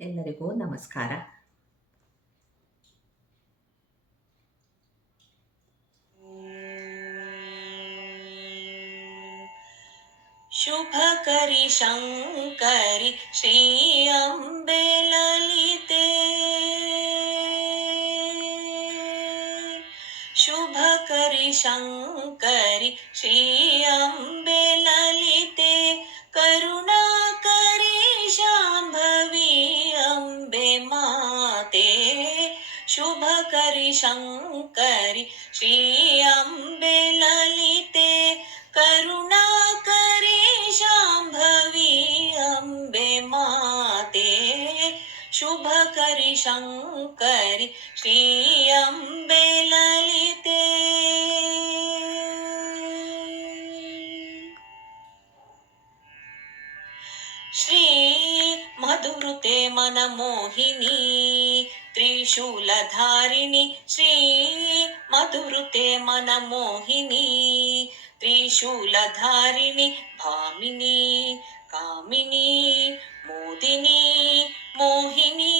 ಎಲ್ಲರಿಗೂ ನಮಸ್ಕಾರ शुभकरि शङ्करि श्री अम्बे ललिते शुभकरि शङ्करि श्री अम्बे ललिते करुणाकरि शुभकरि शङ्करि श्री अम्बे ललिते करुणाकरि शाम्भवी अम्बे माते शुभकरि शङ्करि श्री अम्बे ललिते श्री मधुवृते मनमोहिनी त्रिशूलधारिणि श्री मधुवृते मनमोहिनी त्रिशूलधारिणि भामिनी कामिनी मोदिनी मोहिनी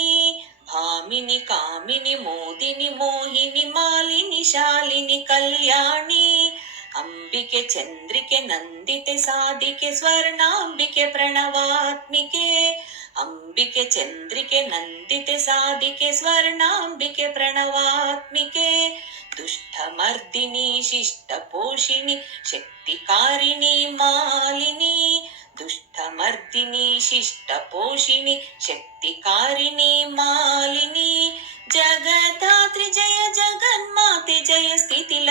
भामिनि कामिनि मोदिनि मोहिनि मालिनि शालिनि कल्याणी ಅಂಬಿಕೆ ಚಂದ್ರಿಕೆ ನಂದಿತೆ ಸಾಧಿಕೆ ಸ್ವರ್ಣಾಂಬಿಕೆ ಪ್ರಣವಾತ್ಮಿಕೆ ಅಂಬಿಕೆ ಚಂದ್ರಿಕೆ ನಂದಿತೆ ಸಾಧಿಕೆ ಸ್ವರ್ಣಾಂಬಿಕೆ ಪ್ರಣವಾತ್ಮಿಕೆ ದುಷ್ಟಮರ್ದಿನಿ ಶಿಷ್ಟ ಪೋಷಿಣಿ ಶಕ್ತಿಕಾರಿಣಿ ಮಾಲಿನಿ ದುಷ್ಟಮರ್ದಿನಿ ಶಿಷ್ಟ ಪೋಷಿಣಿ ಶಕ್ತಿಕಾರಿಣಿ ಮಾಲಿನಿ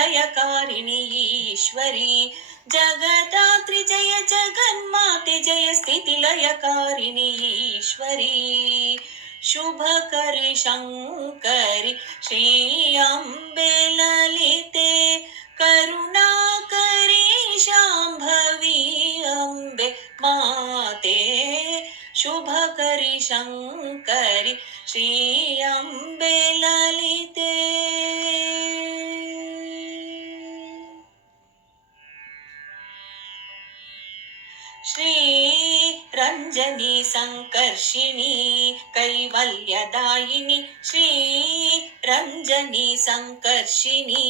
स्थितिलयकारिणि ईश्वरी। जगदात्रि जय जगन्माते जय स्थितिलयकारिणि ईश्वरी। शुभकरि शङ्करि श्री अम्बे ललिते। करुणाकरि शाम्भवी अम्बे माते। शुभकरि शङ्करि श्री अम्बे श्री रञ्जनी सङ्कर्षिणी कैवल्यदायिनि। श्री रञ्जनी सङ्कर्षिणी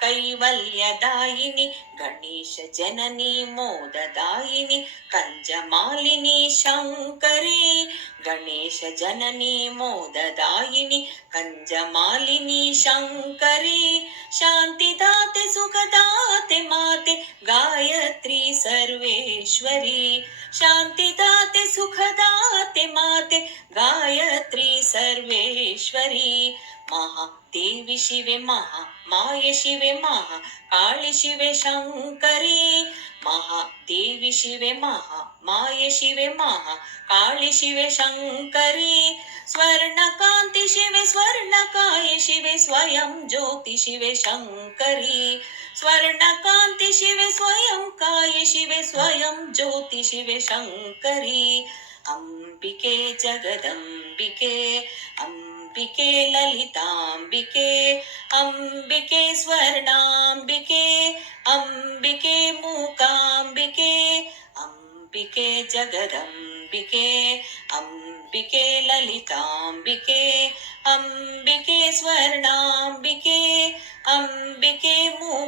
कैवल्यदायिनि। गणेशजननी मोददायिनि। कञ्जमालिनी शङ्करी। गणेशजननी मोददायिनि। कञ्जमालिनी शङ्करी शान्तिदाते सुखदाते माते गायत्री सर्वेश्वरी। शान्तिदाते सुखदाते माते गायत्री सर्वेश्वरी। महादेवि शिवे महा, माये शिवे महा काळि शिवे शङ्करी महादेवि शिवे महा, माये शिवे महा काळि शिवे शङ्करी स्वर्णकान्ति शिवे, स्वर्णकाय शिवे, स्वयं ज्योति शिवे शङ्करी स्वर्णकान्ति शिवे, स्वयं काय शिवे, स्वयं ज्योति शिवे शङ्करी अम्बिके जगदम्बिके अम्बिके ललिताम्बिके अम्बिके स्वर्णाम्बिके अम्बिके मूकाम्बिके अम्बिके जगदम्बिके अम्बिके ललिताम्बिके अम्बिके स्वर्णाम्बिके अम्बिके मूकाम्बिके